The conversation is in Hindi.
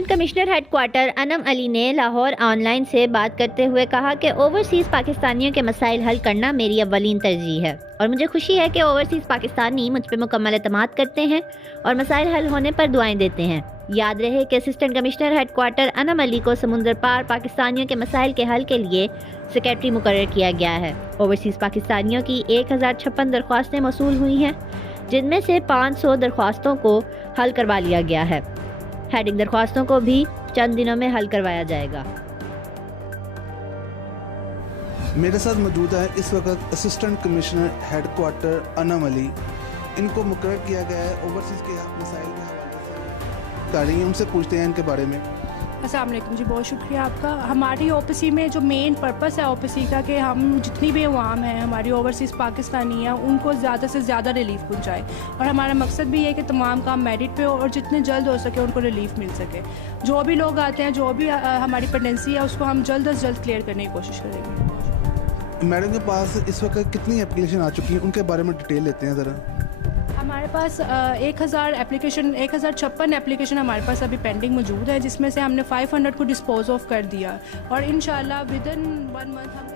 Assistant commissioner headquarter Anam Ali ने लाहौर ऑनलाइन से बात करते हुए कहा कि ओवरसीज़ पाकिस्तानियों के मसाइल हल करना मेरी अव्वलीन तरजीह है और मुझे खुशी है कि ओवरसीज़ पाकिस्तानी मुझ पर मुकम्मल एतमाद करते हैं और मसाइल हल होने पर दुआएं देते हैं। याद रहे कि assistant commissioner headquarter Anam Ali को समुंदर पार पाकिस्तानियों के मसाइल के हल के लिए सेक्रेटरी मुकर्रर किया गया है। ओवरसीज़ पाकिस्तानियों की 1056 दरख्वास्तें मौसूल हुई हैं, जिनमें से 500 दरख्वास्तों को हल करवा लिया गया है। हेडिंग दरख्वास्तों को भी चंद दिनों में हल करवाया जाएगा। मेरे साथ मौजूद है इस वक्त assistant commissioner headquarter Anam Ali. इनको मुकर्रर किया गया है ओवरसीज़ के मसाइल के हवाले से। उनसे पूछते हैं इनके बारे में। अस्सलाम वालेकुम जी, बहुत शुक्रिया आपका। हमारी ओपीसी में जो मेन पर्पस है ओपीसी का कि हम जितनी भी अवाम हैं हमारी ओवरसीज़ पाकिस्तानी हैं उनको ज़्यादा से ज़्यादा रिलीफ पहुंचाएं और हमारा मकसद भी है कि तमाम काम मेरिट पे हो और जितने जल्द हो सके उनको रिलीफ मिल सके। जो भी लोग आते हैं, जो भी हमारी पेंडेंसी है, उसको हम जल्द अज जल्द क्लियर करने की कोशिश करेंगे। मैडम के पास इस वक्त कितनी एप्लीकेशन आ चुकी हैं, उनके बारे में डिटेल लेते हैं ज़रा। हमारे पास 1056 एप्लीकेशन हमारे पास अभी पेंडिंग मौजूद है, जिसमें से हमने 500 को डिस्पोज ऑफ कर दिया और इंशाल्लाह विद इन 1 मंथ हम